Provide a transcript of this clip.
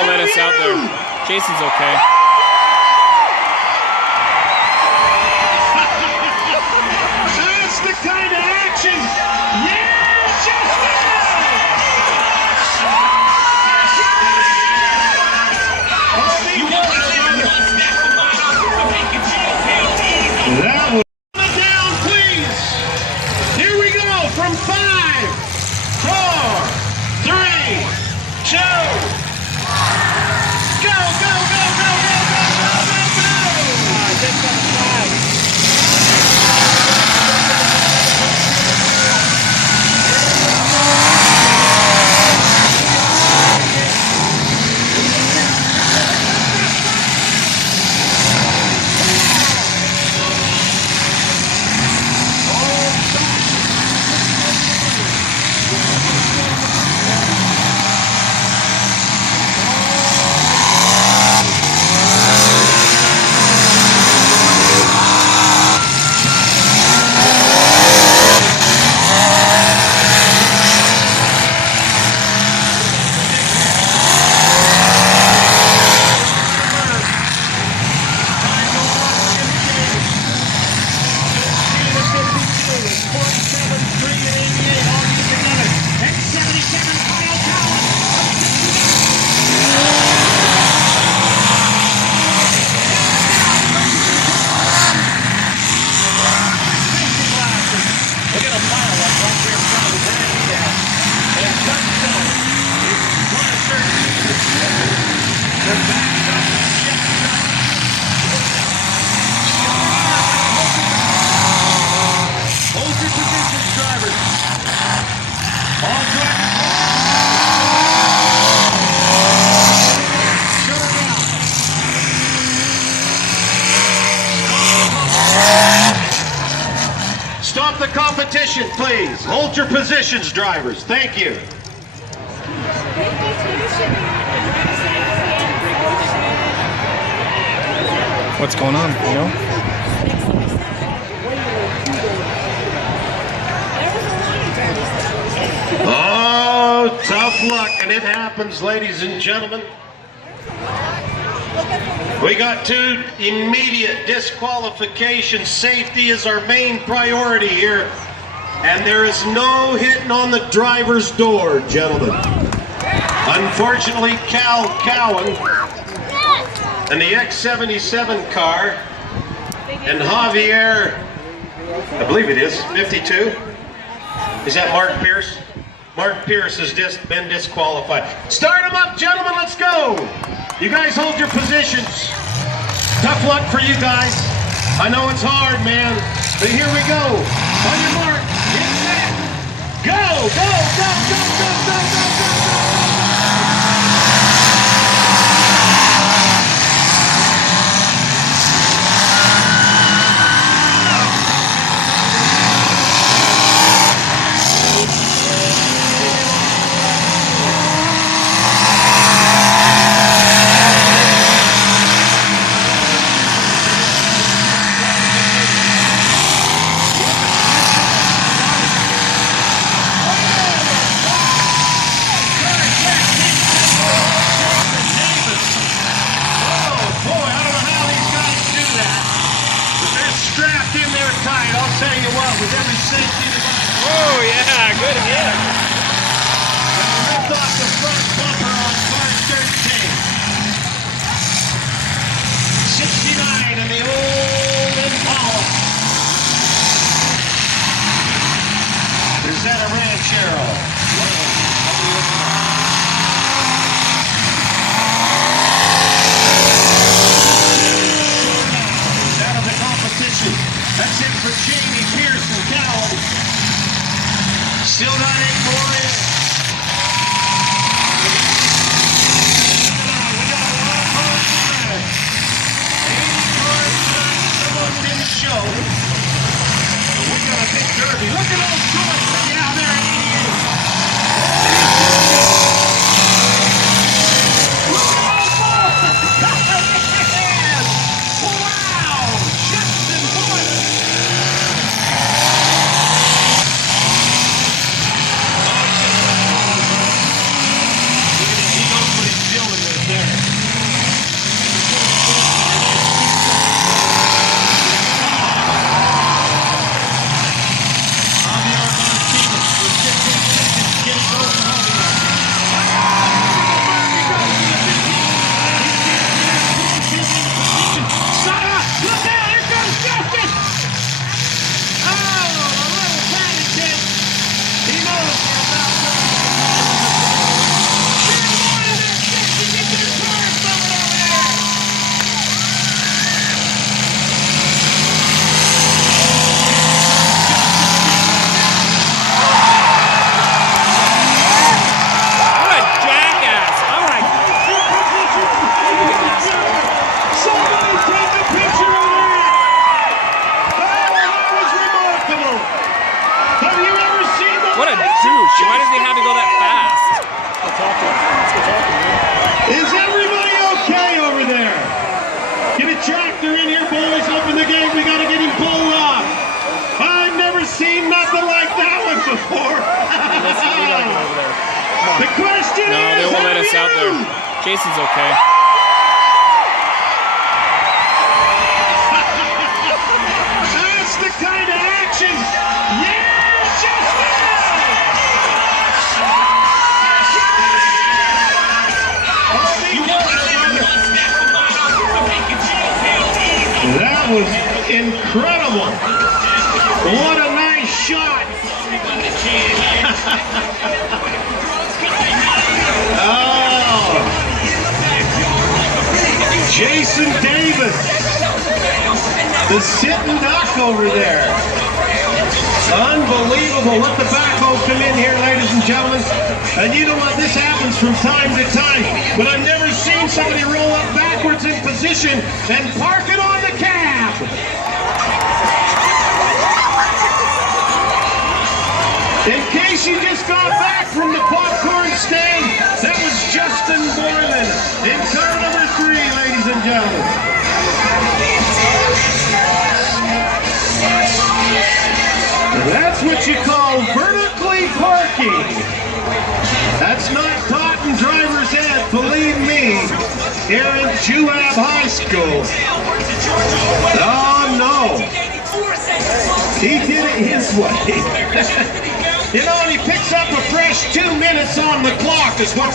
won't let us out there. Jason's okay. That's the kind of action. Yeah, just that was down, please. Here we go from 5, 4, 3, 2. Go, go, go, go, go, go, go, go, go. Just got a flag. Stop the competition, please. Hold your positions, drivers. Thank you. What's going on, you know? Oh, tough luck, and it happens, ladies and gentlemen. We got 2 immediate disqualifications. Safety is our main priority here. And there is no hitting on the driver's door, gentlemen. Unfortunately, Cal Cowan and the X77 car and Javier, I believe it is, 52. Is that Mark Pierce? Mark Pierce has just been disqualified. Start them up, gentlemen, let's go. You guys hold your positions. Tough luck for you guys. I know it's hard, man, but here we go. On your mark, get set, go, go, go, go, go, go, go, go, go, go. Oh yeah, good hit. Ripped off the front bumper on car 13. 69 in the old Impala. Is that a Ranchero? Out of the competition. That's it for Jamie Pierce and Cowan. Still got 8 more in. Why does he have to go that fast? Is everybody okay over there? Get a tractor in here, boys. Open the gate. We got to get him pulled off. I've never seen nothing like that one before. The question is, No, they won't let us out there. Jason's okay. That's the kind of action. Yeah, Justin! That was incredible. What a nice shot. Oh. Jason Davis, the sitting duck over there. Unbelievable. Let the backhoe come in here, ladies and gentlemen. And you know what? This happens from time to time. But I've never seen somebody roll up backwards in position and park it on the cab. In case you just got back from the popcorn stand, that was Justin Borland in car number 3, ladies and gentlemen. That's what you call vertically parking. That's not taught in driver's ed, believe me, here in Juab High School. Oh no. He did it his way. You know, he picks up a fresh 2 minutes on the clock is what